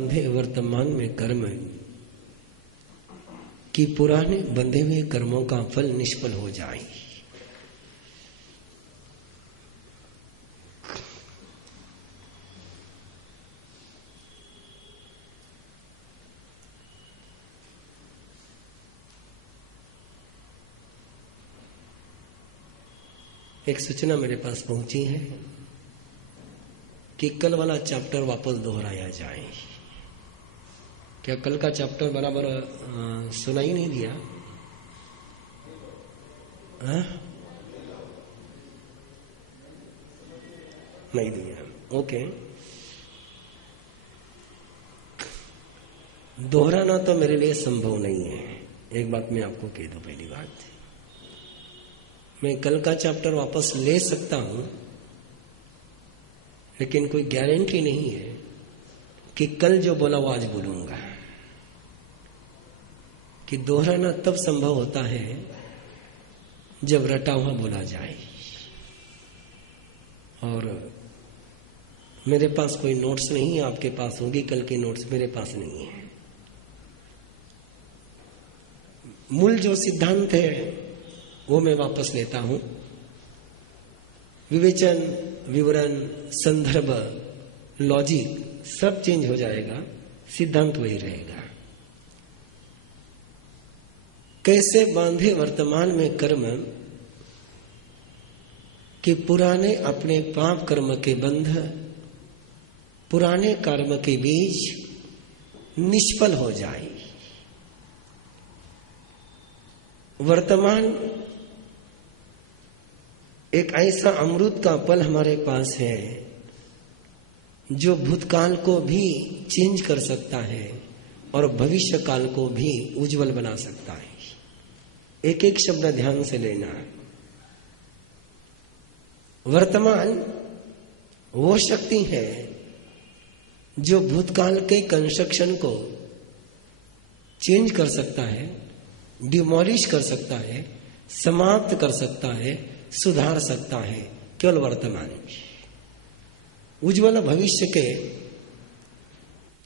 बंधे वर्तमान में कर्म कि पुराने बंधे हुए कर्मों का फल निष्फल हो जाए। एक सूचना मेरे पास पहुंची है कि कल वाला चैप्टर वापस दोहराया जाए। क्या कल का चैप्टर बराबर सुना ही नहीं दिया? नहीं दिया, ओके। दोहराना तो मेरे लिए संभव नहीं है। एक बात मैं आपको कह दूं, पहली बात मैं कल का चैप्टर वापस ले सकता हूं, लेकिन कोई गारंटी नहीं है कि कल जो बोला वो आज बोलूंगा। कि दोहराना तब संभव होता है जब रटा हुआ बोला जाए, और मेरे पास कोई नोट्स नहीं है। आपके पास होगी कल के नोट्स, मेरे पास नहीं है। मूल जो सिद्धांत है वो मैं वापस लेता हूं। विवेचन, विवरण, संदर्भ, लॉजिक सब चेंज हो जाएगा, सिद्धांत वही रहेगा। कैसे बांधे वर्तमान में कर्म कि पुराने अपने पाप कर्म के बंध, पुराने कर्म के बीज निष्फल हो जाए। वर्तमान एक ऐसा अमृत का पल हमारे पास है जो भूतकाल को भी चेंज कर सकता है और भविष्य काल को भी उज्जवल बना सकता है। एक एक शब्द ध्यान से लेना। वर्तमान वो शक्ति है जो भूतकाल के कंस्ट्रक्शन को चेंज कर सकता है, डिमोलिश कर सकता है, समाप्त कर सकता है, सुधार सकता है। केवल वर्तमान। उज्ज्वल भविष्य के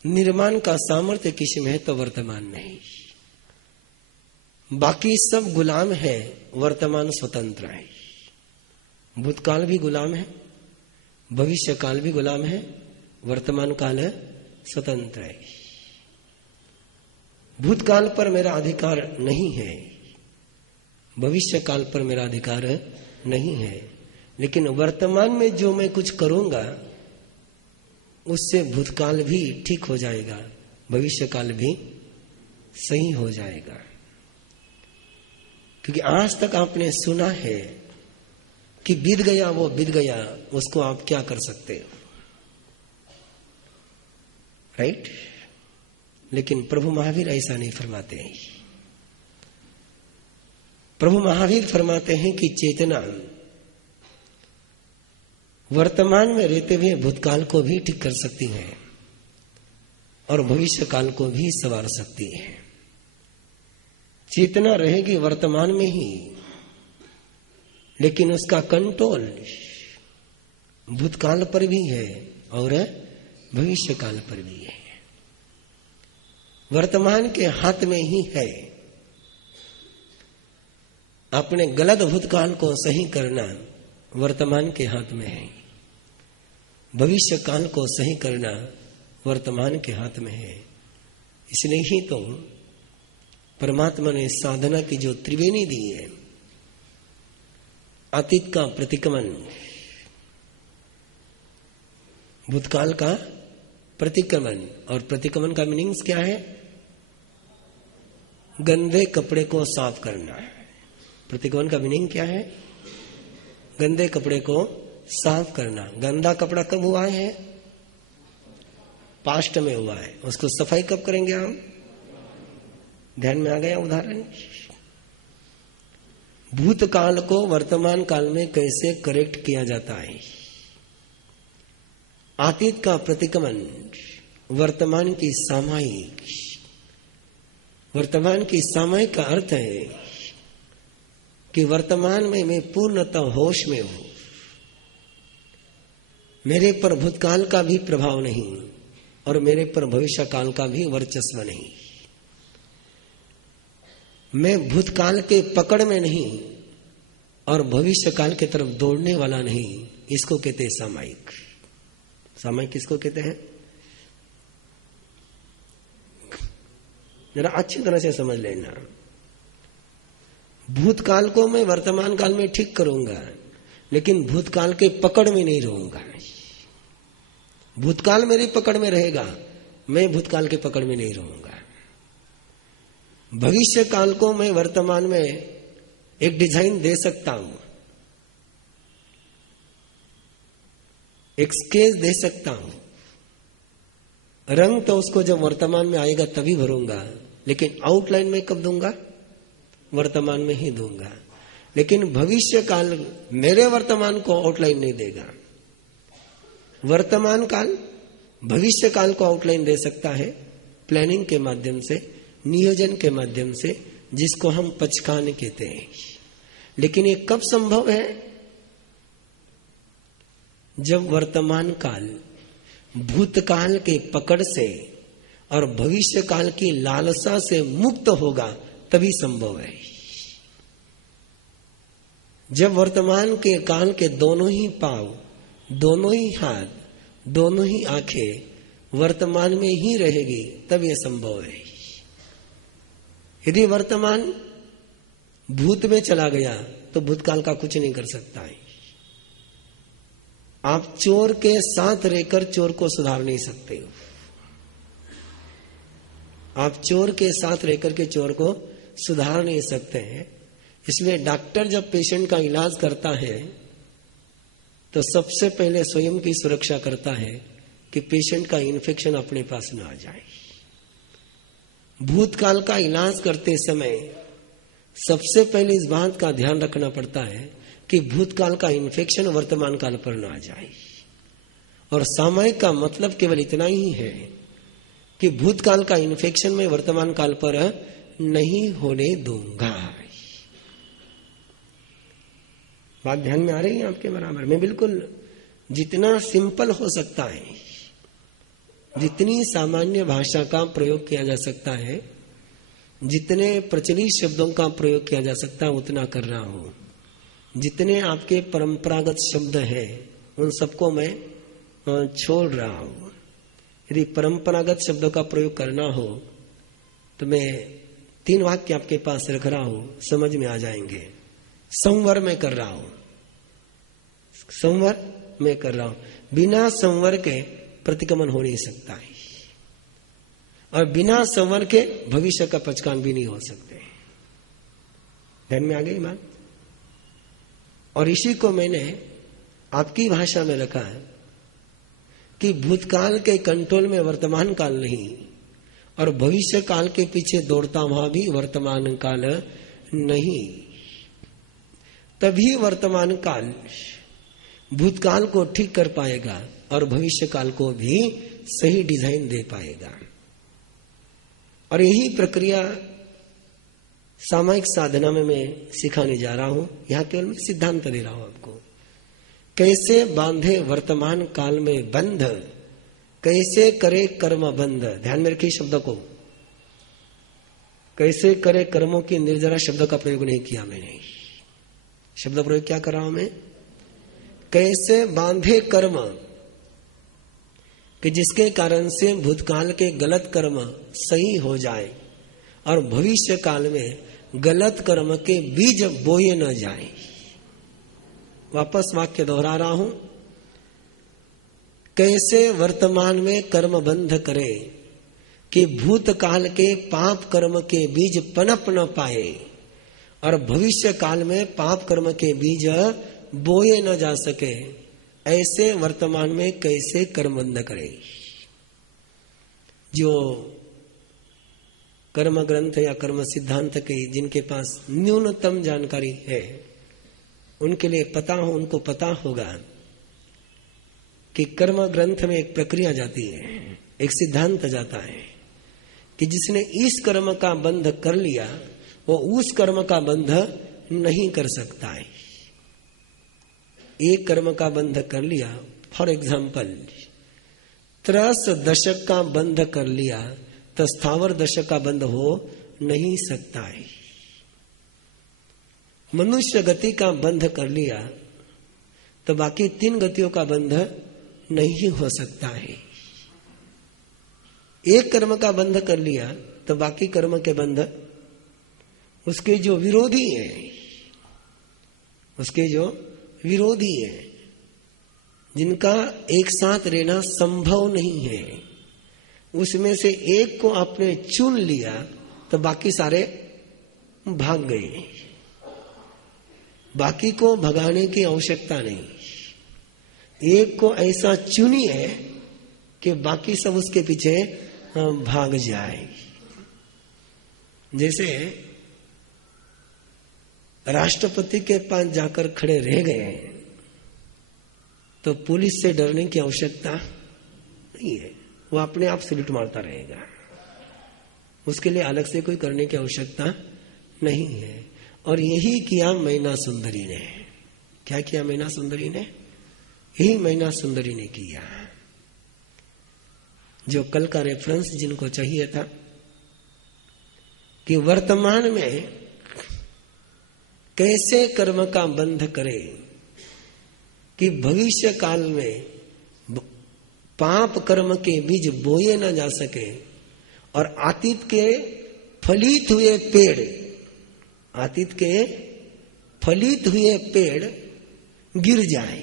निर्माण का सामर्थ्य किसी में है तो वर्तमान नहीं। बाकी सब गुलाम है, वर्तमान स्वतंत्र है। भूतकाल भी गुलाम है, भविष्य काल भी गुलाम है, वर्तमान काल स्वतंत्र है। भूतकाल पर मेरा अधिकार नहीं है, भविष्य काल पर मेरा अधिकार नहीं है, लेकिन वर्तमान में जो मैं कुछ करूंगा उससे भूतकाल भी ठीक हो जाएगा, भविष्य काल भी सही हो जाएगा। क्योंकि आज तक आपने सुना है कि बीत गया वो बीत गया, उसको आप क्या कर सकते हो, राइट? लेकिन प्रभु महावीर ऐसा नहीं फरमाते हैं। प्रभु महावीर फरमाते हैं कि चेतना वर्तमान में रहते हुए भूतकाल को भी ठीक कर सकती है और भविष्य काल को भी संवार सकती है। चेतना रहेगी वर्तमान में ही, लेकिन उसका कंट्रोल भूतकाल पर भी है और भविष्य काल पर भी है। वर्तमान के हाथ में ही है। अपने गलत भूतकाल को सही करना वर्तमान के हाथ में है, भविष्य काल को सही करना वर्तमान के हाथ में है। इसलिए ही तो परमात्मा ने साधना की जो त्रिवेणी दी है, अतीत का प्रतिक्रमण, भूतकाल का प्रतिक्रमण, और प्रतिक्रमण का मीनिंग्स क्या है? गंदे कपड़े को साफ करना। प्रतिक्रमण का मीनिंग क्या है? गंदे कपड़े को साफ करना। गंदा कपड़ा कब हुआ है? पास्ट में हुआ है। उसको सफाई कब करेंगे हम? ध्यान में आ गया उदाहरण? भूतकाल को वर्तमान काल में कैसे करेक्ट किया जाता है? अतीत का प्रतिक्रमण वर्तमान की सामायिक। वर्तमान की सामायिक का अर्थ है कि वर्तमान में मैं पूर्णतः होश में हूं, मेरे पर भूतकाल का भी प्रभाव नहीं, और मेरे पर भविष्य काल का भी वर्चस्व नहीं। मैं भूतकाल के पकड़ में नहीं और भविष्य काल की तरफ दौड़ने वाला नहीं। इसको कहते हैं सामायिक। सामायिक किसको कहते हैं? जरा अच्छी तरह से समझ लेना। भूतकाल को मैं वर्तमान काल में ठीक करूंगा, लेकिन भूतकाल के पकड़ में नहीं रहूंगा। भूतकाल मेरी पकड़ में रहेगा, मैं भूतकाल के पकड़ में नहीं रहूंगा। भविष्य काल को मैं वर्तमान में एक डिजाइन दे सकता हूं, एक स्केच दे सकता हूं। रंग तो उसको जब वर्तमान में आएगा तभी भरूंगा, लेकिन आउटलाइन में कब दूंगा? वर्तमान में ही दूंगा। लेकिन भविष्य काल मेरे वर्तमान को आउटलाइन नहीं देगा। वर्तमान काल भविष्य काल को आउटलाइन दे सकता है प्लानिंग के माध्यम से, नियोजन के माध्यम से, जिसको हम पचकान कहते हैं। लेकिन ये कब संभव है? जब वर्तमान काल भूतकाल के पकड़ से और भविष्य काल की लालसा से मुक्त होगा, तभी संभव है। जब वर्तमान के काल के दोनों ही पांव, दोनों ही हाथ, दोनों ही आंखें वर्तमान में ही रहेगी, तब यह संभव है। यदि वर्तमान भूत में चला गया तो भूतकाल का कुछ नहीं कर सकता है। आप चोर के साथ रहकर चोर को सुधार नहीं सकते हो। आप चोर के साथ रहकर के चोर को सुधार नहीं सकते हैं। इसलिए डॉक्टर जब पेशेंट का इलाज करता है तो सबसे पहले स्वयं की सुरक्षा करता है कि पेशेंट का इन्फेक्शन अपने पास न आ जाए। भूतकाल का इलाज करते समय सबसे पहले इस बात का ध्यान रखना पड़ता है कि भूतकाल का इन्फेक्शन वर्तमान काल पर न आ जाए। और सामयिक का मतलब केवल इतना ही है कि भूतकाल का इन्फेक्शन मैं वर्तमान काल पर नहीं होने दूंगा। बात ध्यान में आ रही है आपके बराबर? मैं बिल्कुल जितना सिंपल हो सकता है, जितनी सामान्य भाषा का प्रयोग किया जा सकता है, जितने प्रचलित शब्दों का प्रयोग किया जा सकता है, उतना कर रहा हूं। जितने आपके परंपरागत शब्द हैं उन सबको मैं छोड़ रहा हूं। यदि परंपरागत शब्दों का प्रयोग करना हो तो मैं 3 वाक्य आपके पास रख रहा हूं, समझ में आ जाएंगे। संवर में कर रहा हूं, संवर में कर रहा हूं। बिना संवर के प्रतिक्रमण हो नहीं सकता है, और बिना संवर के भविष्य का पचकान भी नहीं हो सकते। ध्यान में आ गई बात? और इसी को मैंने आपकी भाषा में रखा है कि भूतकाल के कंट्रोल में वर्तमान काल नहीं, और भविष्य काल के पीछे दौड़ता हुआ भी वर्तमान काल नहीं। तभी वर्तमान काल भूतकाल को ठीक कर पाएगा और भविष्य काल को भी सही डिजाइन दे पाएगा। और यही प्रक्रिया सामायिक साधना में मैं सिखाने जा रहा हूं। यहां केवल मैं सिद्धांत दे रहा हूं आपको। कैसे बांधे वर्तमान काल में बंध, कैसे करे कर्म बंध। ध्यान में रखिए शब्द को। कैसे करे कर्मों की निर्जरा शब्द का प्रयोग नहीं किया मैंने। शब्द प्रयोग क्या कर रहा हूं मैं? कैसे बांधे कर्म, कि जिसके कारण से भूतकाल के गलत कर्म सही हो जाए और भविष्य काल में गलत कर्म के बीज बोए न जाए। वापस वाक्य दोहरा रहा हूं। कैसे वर्तमान में कर्म बंध करे कि भूतकाल के पाप कर्म के बीज पनप न पाए और भविष्य काल में पाप कर्म के बीज बोए न जा सके। ऐसे वर्तमान में कैसे कर्म बंध करे। जो कर्म ग्रंथ या कर्म सिद्धांत की जिनके पास न्यूनतम जानकारी है उनके लिए पता हो, उनको पता होगा कि कर्म ग्रंथ में एक प्रक्रिया जाती है, एक सिद्धांत जाता है कि जिसने इस कर्म का बंध कर लिया वो उस कर्म का बंध नहीं कर सकता है। एक कर्म का बंध कर लिया, फॉर एग्जाम्पल त्रस दशक का बंध कर लिया तो स्थावर दशक का बंध हो नहीं सकता है। मनुष्य गति का बंध कर लिया तो बाकी 3 गतियों का बंध नहीं हो सकता है। एक कर्म का बंध कर लिया तो बाकी कर्म के बंध उसके जो विरोधी है, उसके जो विरोधी है, जिनका एक साथ रहना संभव नहीं है, उसमें से एक को आपने चुन लिया तो बाकी सारे भाग गए। बाकी को भगाने की आवश्यकता नहीं, एक को ऐसा चुनी है कि बाकी सब उसके पीछे भाग जाए। जैसे राष्ट्रपति के पास जाकर खड़े रह गए तो पुलिस से डरने की आवश्यकता नहीं है, वो अपने आप सैल्यूट मारता रहेगा, उसके लिए अलग से कोई करने की आवश्यकता नहीं है। और यही किया मैना सुंदरी ने। क्या किया मैना सुंदरी ने? यही मैना सुंदरी ने किया। जो कल का रेफरेंस जिनको चाहिए था कि वर्तमान में कैसे कर्म का बंध करे कि भविष्य काल में पाप कर्म के बीज बोए न जा सके और अतीत के फलित हुए पेड़, अतीत के फलित हुए पेड़ गिर जाए।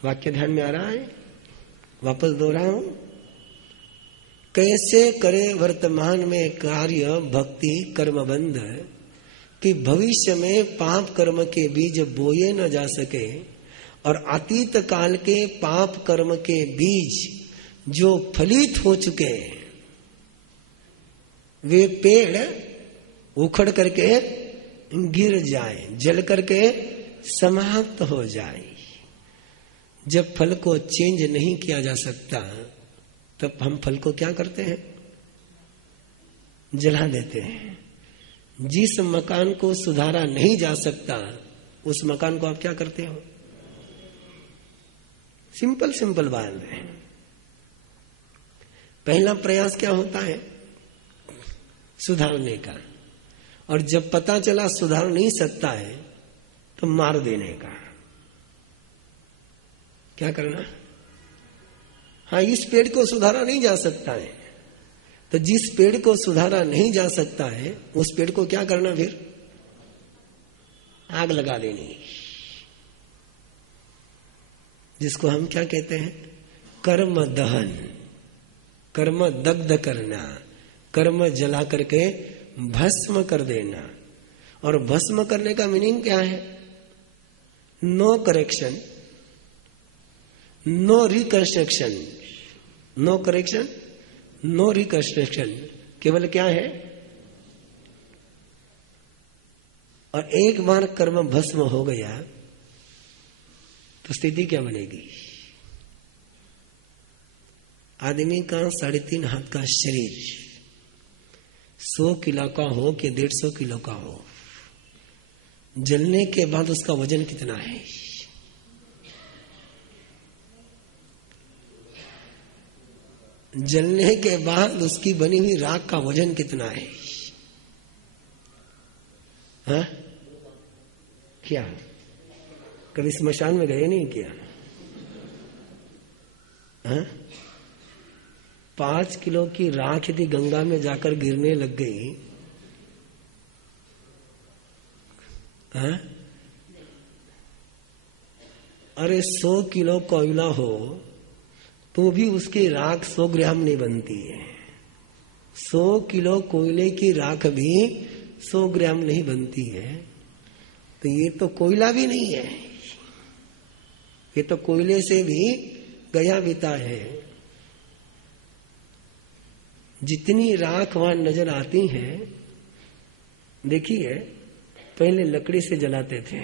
वाक्य ध्यान में आ रहा है? वापस दोहराऊं, कैसे करे वर्तमान में कार्य भक्ति कर्म बंध कि भविष्य में पाप कर्म के बीज बोए न जा सके और अतीत काल के पाप कर्म के बीज जो फलित हो चुके वे पेड़ उखड़ करके गिर जाए, जल करके समाप्त हो जाए। जब फल को चेंज नहीं किया जा सकता तब हम फल को क्या करते हैं? जला देते हैं। जिस मकान को सुधारा नहीं जा सकता उस मकान को आप क्या करते हो? सिंपल सिंपल बात है। पहला प्रयास क्या होता है? सुधारने का, और जब पता चला सुधार नहीं सकता है तो मार देने का। क्या करना? हाँ, इस पेड़ को सुधारा नहीं जा सकता है तो जिस पेड़ को सुधारा नहीं जा सकता है उस पेड़ को क्या करना? फिर आग लगा देनी, जिसको हम क्या कहते हैं? कर्म दहन, कर्म दग्ध करना, कर्म जला करके भस्म कर देना। और भस्म करने का मीनिंग क्या है? No correction, no reconstruction, no correction, no reconstruction, केवल क्या है? और एक बार कर्म भस्म हो गया तो स्थिति क्या बनेगी? आदमी का 3.5 हाथ का शरीर 100 किलो का हो कि 150 किलो का हो, जलने के बाद उसका वजन कितना है? जलने के बाद उसकी बनी हुई राख का वजन कितना है? हाँ? क्या कभी स्मशान में गए नहीं क्या? हाँ? 5 किलो की राख यदि गंगा में जाकर गिरने लग गई, हाँ? अरे 100 किलो कोयला हो तो भी उसकी राख 100 ग्राम नहीं बनती है। 100 किलो कोयले की राख भी 100 ग्राम नहीं बनती है। तो ये तो कोयला भी नहीं है, ये तो कोयले से भी गया बीता है। जितनी राख वहां नजर आती है, देखिए पहले लकड़ी से जलाते थे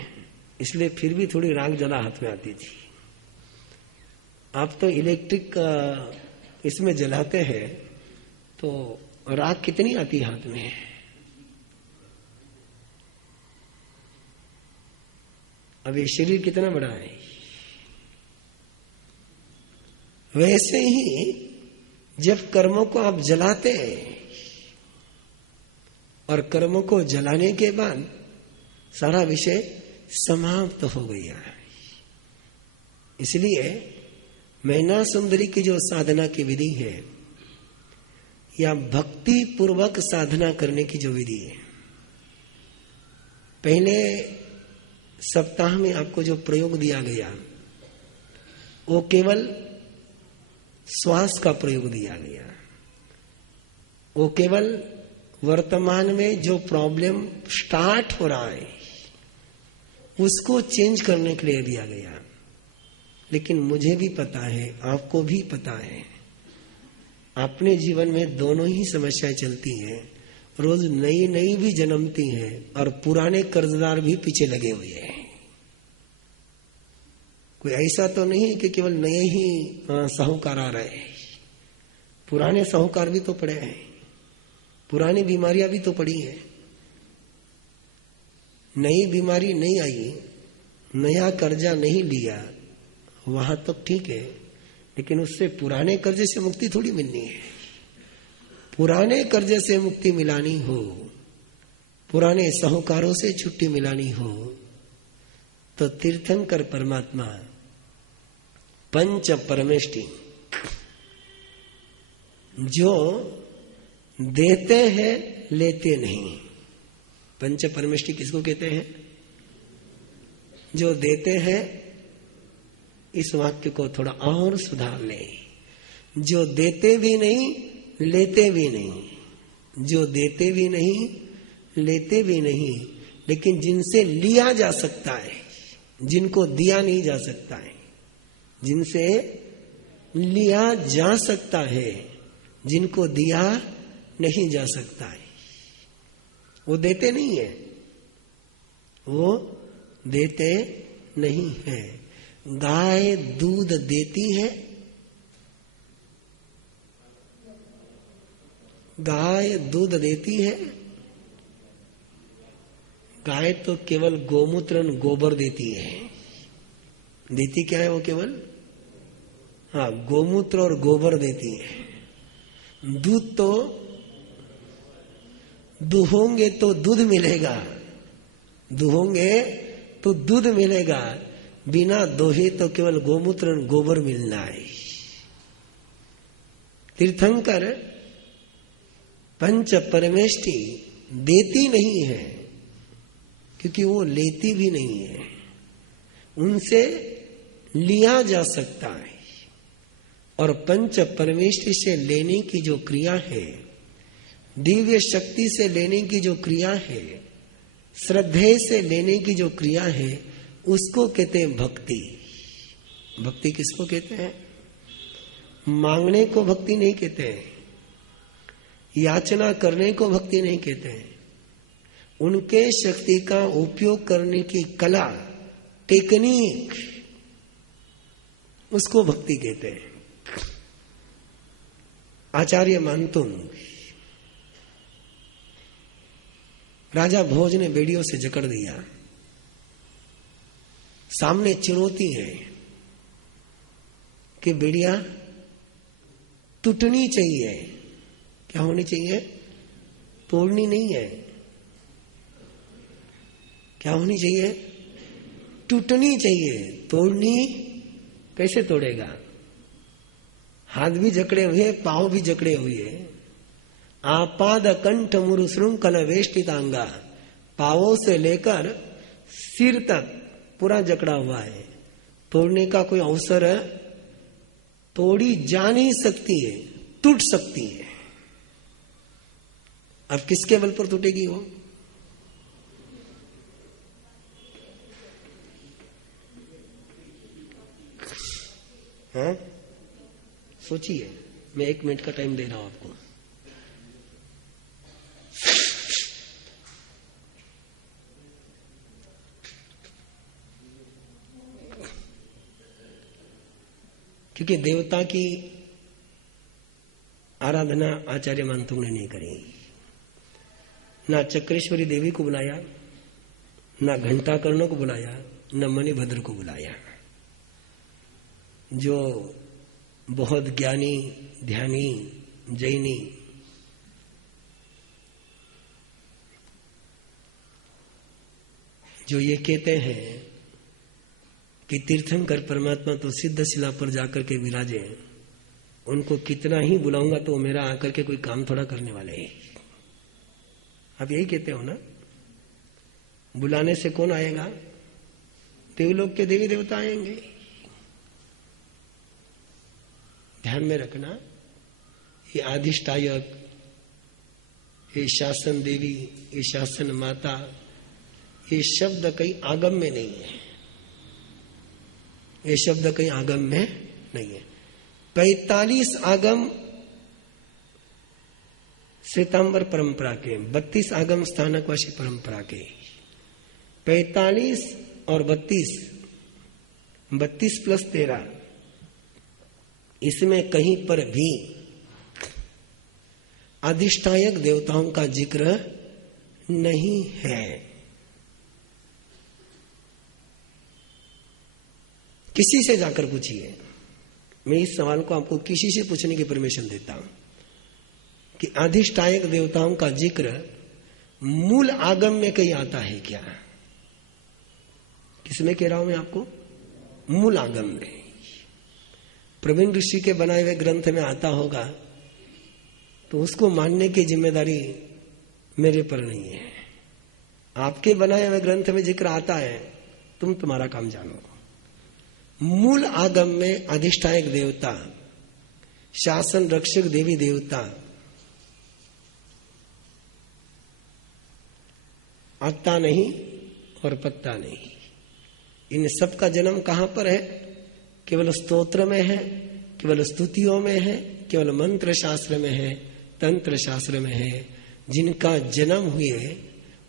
इसलिए फिर भी थोड़ी राख ज्यादा हाथ में आती थी। आप तो इलेक्ट्रिक इसमें जलाते हैं तो राख कितनी आती है हाथ में? अब ये शरीर कितना बड़ा है, वैसे ही जब कर्मों को आप जलाते हैं और कर्मों को जलाने के बाद सारा विषय समाप्त हो गया। इसलिए मैना सुंदरी की जो साधना की विधि है या भक्ति पूर्वक साधना करने की जो विधि है, पहले सप्ताह में आपको जो प्रयोग दिया गया वो केवल श्वास का प्रयोग दिया गया। वो केवल वर्तमान में जो प्रॉब्लम स्टार्ट हो रहा है उसको चेंज करने के लिए दिया गया। लेकिन मुझे भी पता है, आपको भी पता है, अपने जीवन में दोनों ही समस्याएं चलती हैं। रोज नई नई भी जन्मती हैं और पुराने कर्जदार भी पीछे लगे हुए हैं। कोई ऐसा तो नहीं कि केवल नए ही साहूकार आ रहे हैं, पुराने साहूकार भी तो पड़े हैं, पुरानी बीमारियां भी तो पड़ी हैं। नई बीमारी नहीं आई, नया कर्जा नहीं लिया, वहां तक ठीक है, लेकिन उससे पुराने कर्जे से मुक्ति थोड़ी मिलनी है। पुराने कर्जे से मुक्ति मिलानी हो, पुराने साहूकारों से छुट्टी मिलानी हो, तो तीर्थंकर परमात्मा पंच परमेष्टि जो देते हैं लेते नहीं। पंच परमेष्टि किसको कहते हैं? जो देते हैं। इस वाक्य को थोड़ा और सुधार ले। जो देते भी नहीं लेते भी नहीं, जो देते भी नहीं लेते भी नहीं, लेकिन जिनसे लिया जा सकता है, जिनको दिया नहीं जा सकता है, जिनसे लिया जा सकता है, जिनको दिया नहीं जा सकता है, वो देते नहीं है, वो देते नहीं है। गाय दूध देती है, गाय दूध देती है। गाय तो केवल गोमूत्र गोबर देती है। देती क्या है वो? केवल गोमूत्र और गोबर देती है। दूध तो दुहोंगे तो दूध मिलेगा, दुहोंगे तो दूध मिलेगा, बिना दोहे तो केवल गोमूत्र और गोबर मिलना है। तीर्थंकर पंच परमेष्टि देती नहीं है, क्योंकि वो लेती भी नहीं है। उनसे लिया जा सकता है। और पंच परमेष्टि से लेने की जो क्रिया है, दिव्य शक्ति से लेने की जो क्रिया है, श्रद्धे से लेने की जो क्रिया है, उसको कहते हैं भक्ति। भक्ति किसको कहते हैं? मांगने को भक्ति नहीं कहते हैं, याचना करने को भक्ति नहीं कहते हैं। उनके शक्ति का उपयोग करने की कला, टेक्निक, उसको भक्ति कहते हैं। आचार्य मानतुंग, राजा भोज ने बेड़ियों से जकड़ दिया, सामने चुनौती है कि बेड़िया टूटनी चाहिए। क्या होनी चाहिए? तोड़नी नहीं है। क्या होनी चाहिए? टूटनी चाहिए। तोड़नी कैसे तोड़ेगा? हाथ भी जकड़े हुए, पांव भी जकड़े हुए। आपाद कंठ मुरु श्रृंखल वेष्टितांगा, पावों से लेकर सिर तक पूरा जकड़ा हुआ है। तोड़ने का कोई अवसर है? तोड़ी जा नहीं सकती है, टूट सकती है। अब किसके बल पर टूटेगी वो? हाँ, सोचिए। मैं 1 मिनट का टाइम दे रहा हूं आपको। क्योंकि देवता की आराधना आचार्य मानतुंग ने नहीं करी। ना चक्रेश्वरी देवी को बुलाया, ना घंटाकर्ण को बुलाया, न मणिभद्र को बुलाया। जो बहुत ज्ञानी ध्यानी जैनी जो ये कहते हैं कि तीर्थंकर परमात्मा तो सिद्ध शिला पर जाकर के विराजे, उनको कितना ही बुलाऊंगा तो मेरा आकर के कोई काम थोड़ा करने वाले हैं। आप यही कहते हो ना, बुलाने से कौन आएगा? देवलोक के देवी देवता आएंगे। ध्यान में रखना, ये आधिष्ठायक, ये शासन देवी, ये शासन माता, ये शब्द कहीं आगम में नहीं है। ये शब्द कहीं आगम में नहीं है। 45 आगम श्वेतांबर परंपरा के, 32 आगम स्थानकवासी परंपरा के। 45 और 32, 32 प्लस 13, इसमें कहीं पर भी अधिष्ठायक देवताओं का जिक्र नहीं है। किसी से जाकर पूछिए, मैं इस सवाल को आपको किसी से पूछने की परमिशन देता हूं कि अधिष्ठायक देवताओं का जिक्र मूल आगम में कहीं आता है क्या? किसमें कह रहा हूं मैं आपको? मूल आगम में। प्रवीण ऋषि के बनाए हुए ग्रंथ में आता होगा तो उसको मानने की जिम्मेदारी मेरे पर नहीं है। आपके बनाए हुए ग्रंथ में जिक्र आता है, तुम्हारा काम जानो। मूल आगम में अधिष्ठायक देवता, शासन रक्षक देवी देवता, आता नहीं और पत्ता नहीं। इन सब का जन्म कहां पर है? केवल स्तोत्र में है, केवल स्तुतियों में है, केवल मंत्र शास्त्र में है, तंत्र शास्त्र में है, जिनका जन्म हुए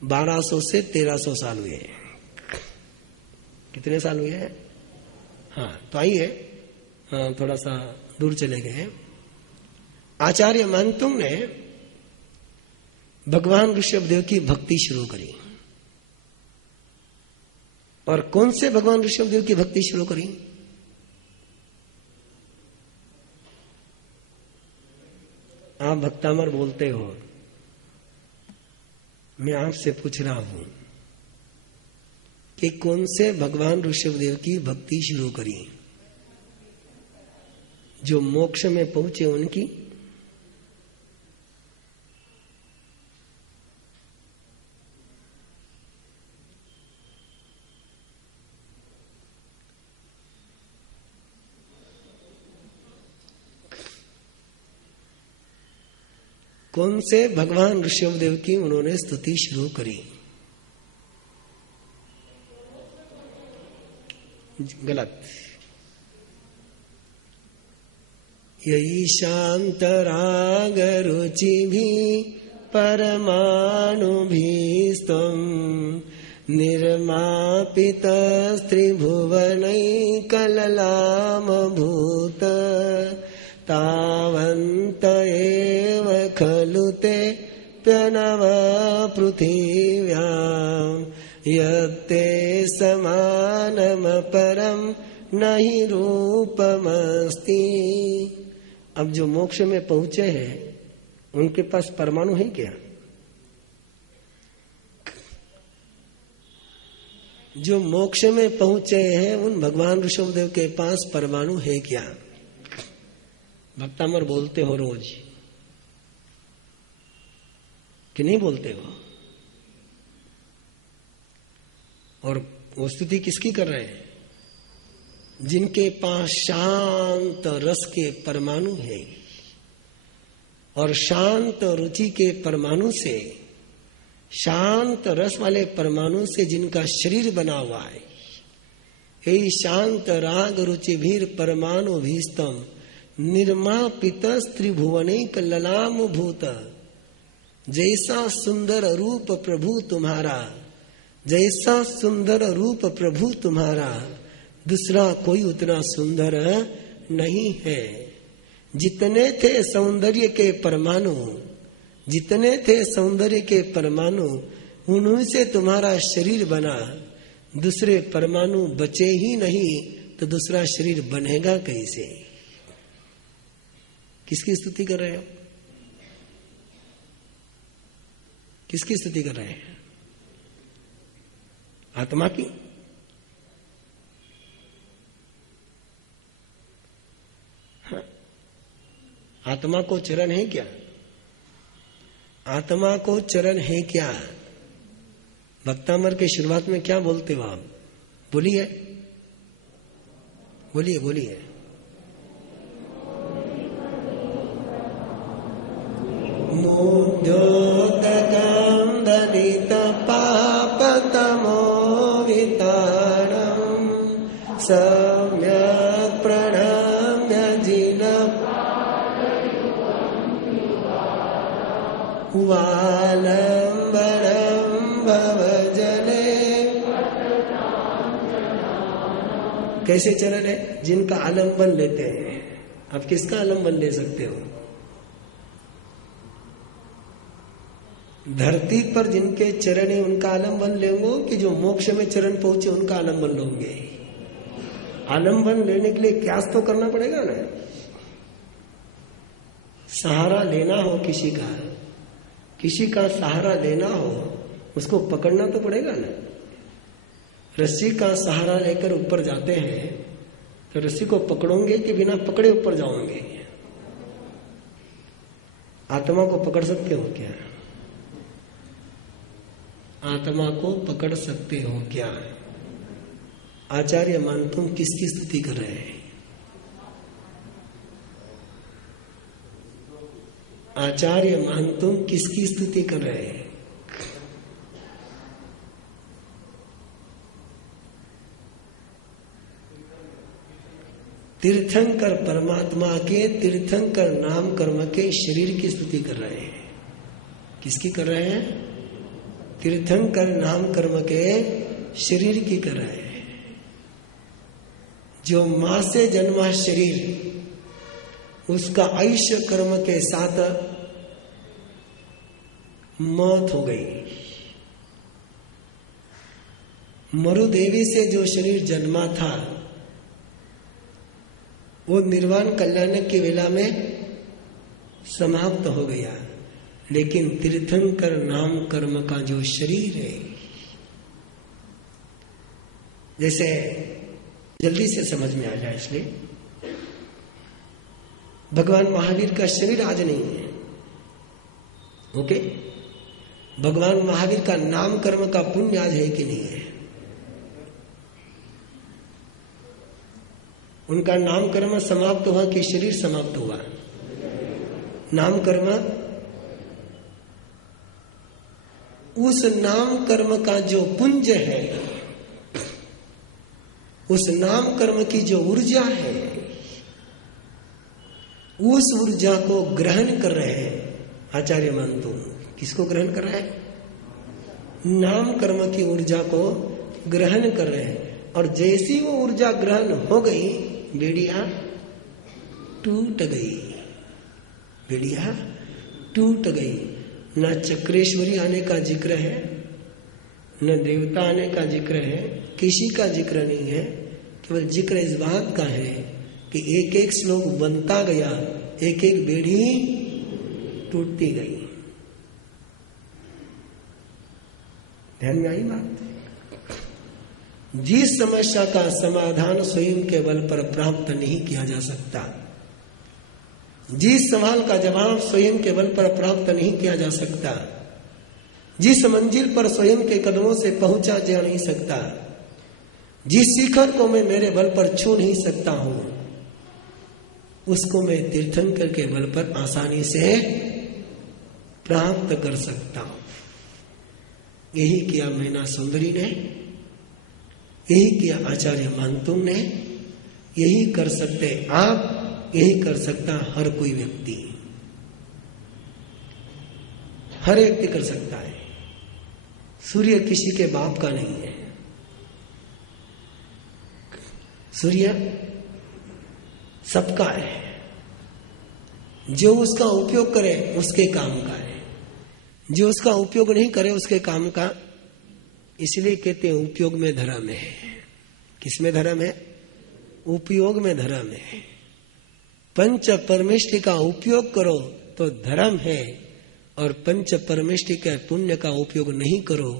1200 से 1300 साल हुए। कितने साल हुए हैं? हाँ, तो आइए थोड़ा सा दूर चले गए। आचार्य मानतुंग ने भगवान ऋषभदेव की भक्ति शुरू करी। और कौन से भगवान ऋषभदेव की भक्ति शुरू करी? आप भक्तामर बोलते हो, मैं आपसे पूछ रहा हूं कि कौन से भगवान ऋषभदेव की भक्ति शुरू करी? जो मोक्ष में पहुंचे उनकी? कौन से भगवान ऋषभदेव की उन्होंने स्तुति शुरू करी? गलत। यही शांत राग रुचि भी परमाणु भी स्तम निर्मापित त्रिभुवन कललाम भूत तावन्त एव खलु ते प्यनव पृथिव्याम् यत्ते समानम परम नहीं रूपमस्ति। अब जो मोक्ष में पहुंचे हैं उनके पास परमाणु है क्या? जो मोक्ष में पहुंचे हैं उन भगवान ऋषभदेव के पास परमाणु है क्या? भक्तामर बोलते हो रोज कि नहीं बोलते हो? और वो स्तुति किसकी कर रहे हैं? जिनके पास शांत रस के परमाणु है और शांत रुचि के परमाणु से, शांत रस वाले परमाणु से जिनका शरीर बना हुआ है। यही शांत राग रुचि भीर परमाणु भीस्तम निर्मापित त्रिभुवने कललाम भूत। जैसा सुंदर रूप प्रभु तुम्हारा, जैसा सुंदर रूप प्रभु तुम्हारा, दूसरा कोई उतना सुंदर नहीं है। जितने थे सौंदर्य के परमाणु, जितने थे सौंदर्य के परमाणु, उन्हीं से तुम्हारा शरीर बना। दूसरे परमाणु बचे ही नहीं तो दूसरा शरीर बनेगा कैसे? किसकी स्तुति कर रहे हो? किसकी स्तुति कर रहे हैं? आत्मा की? हाँ। आत्मा को चरण है क्या? आत्मा को चरण है क्या? भक्तामर के शुरुआत में क्या बोलते हो आप? बोलिए बोलिए बोलिए। मुद्योतकं दलित पापतमो वितारं सम्यक् प्रणम्य जिन वालम्बनं भवजने। कैसे चरण है? जिनका आलम्बन लेते हैं। आप किसका आलम्बन ले सकते हो? धरती पर जिनके चरण है उनका आलम्बन लेंगे कि जो मोक्ष में चरण पहुंचे उनका आलम्बन लोगे? आलम्बन लेने के लिए क्यास तो करना पड़ेगा ना। सहारा लेना हो किसी का सहारा लेना हो, उसको पकड़ना तो पड़ेगा ना। रस्सी का सहारा लेकर ऊपर जाते हैं तो रस्सी को पकड़ोगे कि बिना पकड़े ऊपर जाओगे? आत्मा को पकड़ सकते हो क्या? आत्मा को पकड़ सकते हो क्या? आचार्य मान तुम किसकी स्तुति कर रहे हैं? आचार्य मान तुम किसकी स्तुति कर रहे हैं? तीर्थंकर परमात्मा के, तीर्थंकर नाम कर्म के शरीर की स्तुति कर रहे हैं। किसकी कर रहे हैं? तीर्थंकर नाम कर्म के शरीर की कर रहे हैं। जो मां से जन्मा शरीर, उसका आयुष्य कर्म के साथ मौत हो गई। मरुदेवी से जो शरीर जन्मा था वो निर्वाण कल्याण की वेला में समाप्त हो गया। लेकिन तीर्थंकर नाम कर्म का जो शरीर है, जैसे जल्दी से समझ में आ जाए इसलिए, भगवान महावीर का शरीर आज नहीं है। ओके, भगवान महावीर का नाम कर्म का पुण्य आज है कि नहीं है? उनका नाम कर्म समाप्त हुआ कि शरीर समाप्त हुआ? नाम कर्म। उस नाम कर्म का जो पुंज है, उस नाम कर्म की जो ऊर्जा है, उस ऊर्जा को ग्रहण कर रहे हैं आचार्य मान तुम। किसको ग्रहण कर रहे हैं? नाम कर्म की ऊर्जा को ग्रहण कर रहे हैं। और जैसी वो ऊर्जा ग्रहण हो गई, बेड़िया टूट गई। बेड़िया टूट गई। न चक्रेश्वरी आने का जिक्र है, न देवता आने का जिक्र है, किसी का जिक्र नहीं है। केवल जिक्र इस बात का है कि एक एक श्लोक बनता गया, एक एक बेड़ी टूटती गई। ध्यान में आई बात? जिस समस्या का समाधान स्वयं के बल पर प्राप्त नहीं किया जा सकता, जिस सवाल का जवाब स्वयं के बल पर प्राप्त नहीं किया जा सकता, जिस मंजिल पर स्वयं के कदमों से पहुंचा जा नहीं सकता, जिस शिखर को मैं मेरे बल पर छू नहीं सकता हूं, उसको मैं तीर्थंकर के बल पर आसानी से प्राप्त कर सकता हूं। यही किया मैना सुंदरी ने, यही किया आचार्य मानतुम ने, यही कर सकते आप, यही कर सकता हर कोई व्यक्ति। हर व्यक्ति कर सकता है। सूर्य किसी के बाप का नहीं है। सूर्य सबका है। जो उसका उपयोग करे उसके काम का है, जो उसका उपयोग नहीं करे उसके काम का। इसलिए कहते हैं उपयोग में धर्म है। किसमें धर्म है? उपयोग में धर्म है। पंच परमेष्टि का उपयोग करो तो धर्म है, और पंच परमेष्टि के पुण्य का उपयोग नहीं करो,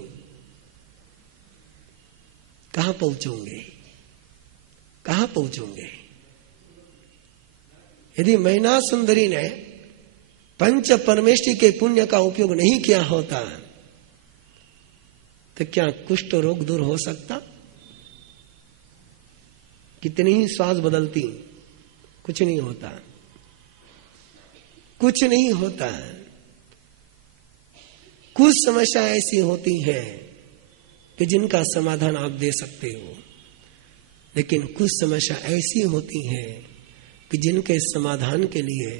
कहां पहुंचोगे? कहां पहुंचोगे? यदि मैना सुंदरी ने पंच परमेष्टि के पुण्य का उपयोग नहीं किया होता तो क्या कुष्ठ रोग दूर हो सकता? कितनी ही श्वास बदलती, कुछ नहीं होता, कुछ नहीं होता। कुछ समस्या ऐसी होती है कि जिनका समाधान आप दे सकते हो, लेकिन कुछ समस्या ऐसी होती है कि जिनके समाधान के लिए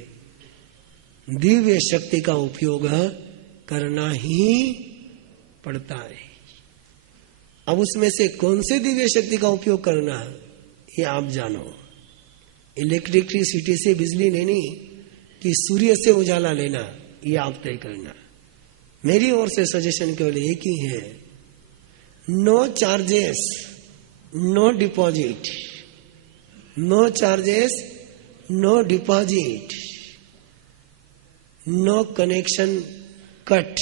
दिव्य शक्ति का उपयोग करना ही पड़ता है। अब उसमें से कौन से दिव्य शक्ति का उपयोग करना, ये आप जानो। इलेक्ट्रिसिटी से बिजली लेनी कि सूर्य से उजाला लेना, ये आप तय करना। मेरी ओर से सजेशन केवल एक ही है, no charges, no deposit, no charges, no deposit, no connection cut.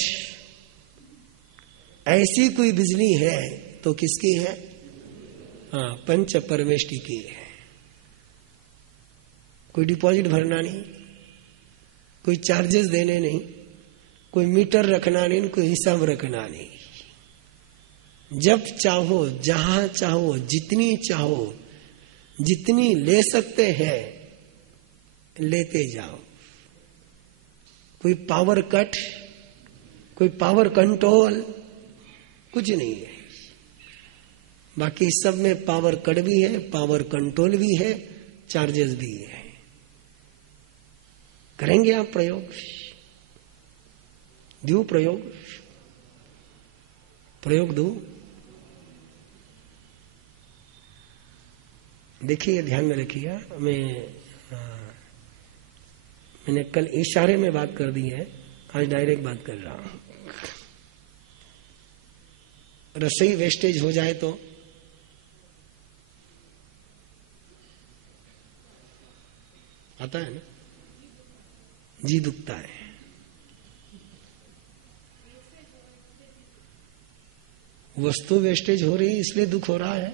ऐसी कोई बिजली है तो किसकी है? हाँ, पंच परमेष्टि की है। कोई डिपॉजिट भरना नहीं, कोई चार्जेस देने नहीं, कोई मीटर रखना नहीं, कोई हिसाब रखना नहीं। जब चाहो, जहां चाहो, जितनी चाहो, जितनी ले सकते हैं लेते जाओ। कोई पावर कट, कोई पावर कंट्रोल, कुछ नहीं है। बाकी सब में पावर कट भी है, पावर कंट्रोल भी है, चार्जेस भी है। करेंगे आप प्रयोग? दो प्रयोग, प्रयोग दो। देखिए, ध्यान में रखिए। मैंने कल इशारे में बात कर दी है, आज डायरेक्ट बात कर रहा हूं। रसोई वेस्टेज हो जाए तो आता है ना, जी दुखता है। वस्तु वेस्टेज हो रही इसलिए दुख हो रहा है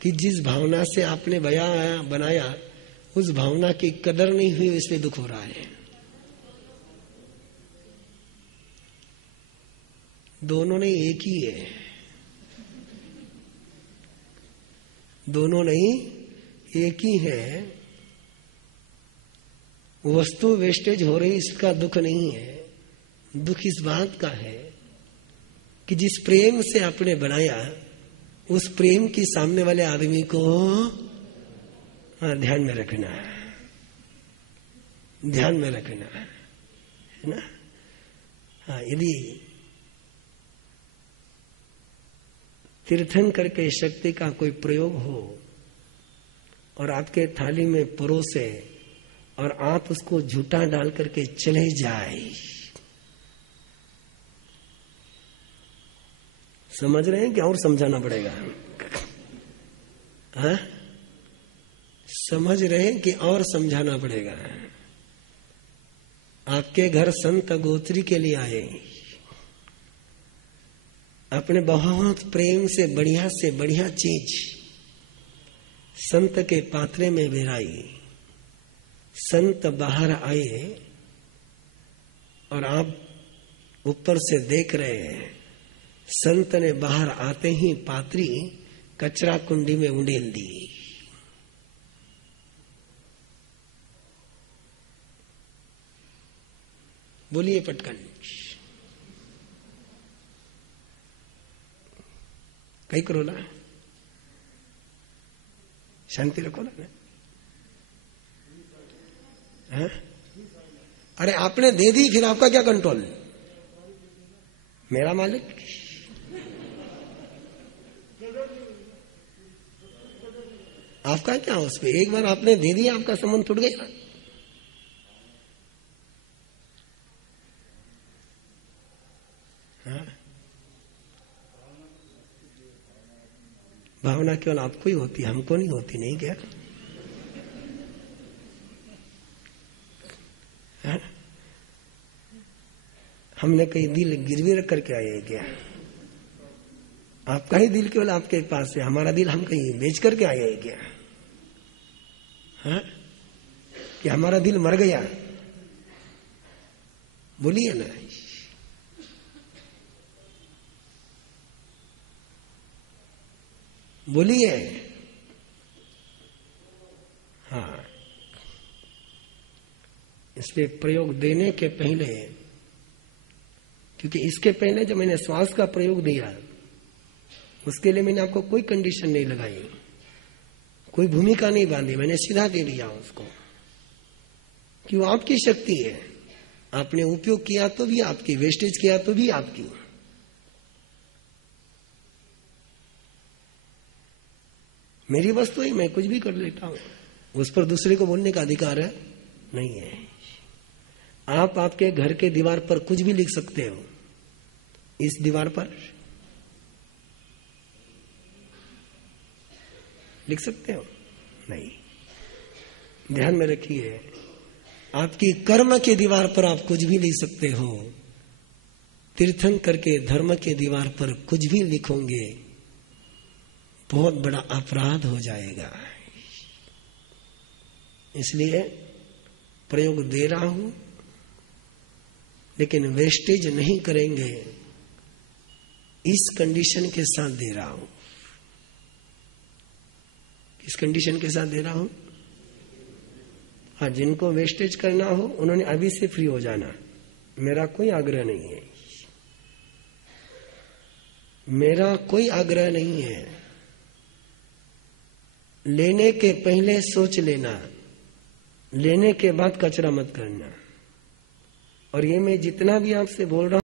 कि जिस भावना से आपने बनाया उस भावना की कदर नहीं हुई, इसलिए दुख हो रहा है। दोनों नहीं एक ही है, दोनों नहीं एक ही है। वस्तु वेस्टेज हो रही इसका दुख नहीं है, दुख इस बात का है कि जिस प्रेम से आपने बनाया उस प्रेम की सामने वाले आदमी को ध्यान में रखना है, ध्यान में रखना है ना। हाँ, यदि तीर्थंकर के शक्ति का कोई प्रयोग हो और आपके थाली में परोसे और आप उसको झूठा डाल करके चले जाए, समझ रहे हैं कि और समझाना पड़ेगा? हाँ, समझ रहे हैं कि और समझाना पड़ेगा? आपके घर संत गोत्री के लिए आए, अपने बहुत प्रेम से बढ़िया चीज संत के पात्रे में भिराई, संत बाहर आए और आप ऊपर से देख रहे हैं। संत ने बाहर आते ही पात्री कचरा कुंडी में उंडेल दी। बोलिए पटकन, कहीं करो ना, शांति रखो ना। हाँ? अरे आपने दे दी, फिर आपका क्या कंट्रोल? मेरा मालिक। आपका क्या उस पे? एक बार आपने दे दिया, आपका संबंध टूट गया। हाँ? भावना केवल आपको ही होती, हमको नहीं होती, नहीं क्या? है? हमने कहीं दिल गिरवी रख करके आए क्या? आपका ही दिल केवल आपके पास है, हमारा दिल हम कहीं बेच करके आए क्या? हाँ? कि हमारा दिल मर गया? बोलिए ना। बोलिए। हाँ, इसलिए प्रयोग देने के पहले, क्योंकि इसके पहले जब मैंने श्वास का प्रयोग दिया उसके लिए मैंने आपको कोई कंडीशन नहीं लगाई, कोई भूमिका नहीं बांधी, मैंने सीधा दे दिया उसको कि वो आपकी शक्ति है। आपने उपयोग किया तो भी आपकी, वेस्टेज किया तो भी आपकी। मेरी वस्तु है, मैं कुछ भी कर लेता हूं, उस पर दूसरे को बोलने का अधिकार है नहीं है। आप आपके घर के दीवार पर कुछ भी लिख सकते हो, इस दीवार पर लिख सकते हो? नहीं। ध्यान में रखिए, आपकी कर्म के दीवार पर आप कुछ भी लिख सकते हो, तीर्थंकर के धर्म के दीवार पर कुछ भी लिखोगे बहुत बड़ा अपराध हो जाएगा। इसलिए प्रयोग दे रहा हूं लेकिन वेस्टेज नहीं करेंगे, इस कंडीशन के साथ दे रहा हूं। किस कंडीशन के साथ दे रहा हूं? हाँ, जिनको वेस्टेज करना हो उन्होंने अभी से फ्री हो जाना, मेरा कोई आग्रह नहीं है, मेरा कोई आग्रह नहीं है। लेने के पहले सोच लेना, लेने के बाद कचरा मत करना। और ये मैं जितना भी आपसे बोल रहा हूं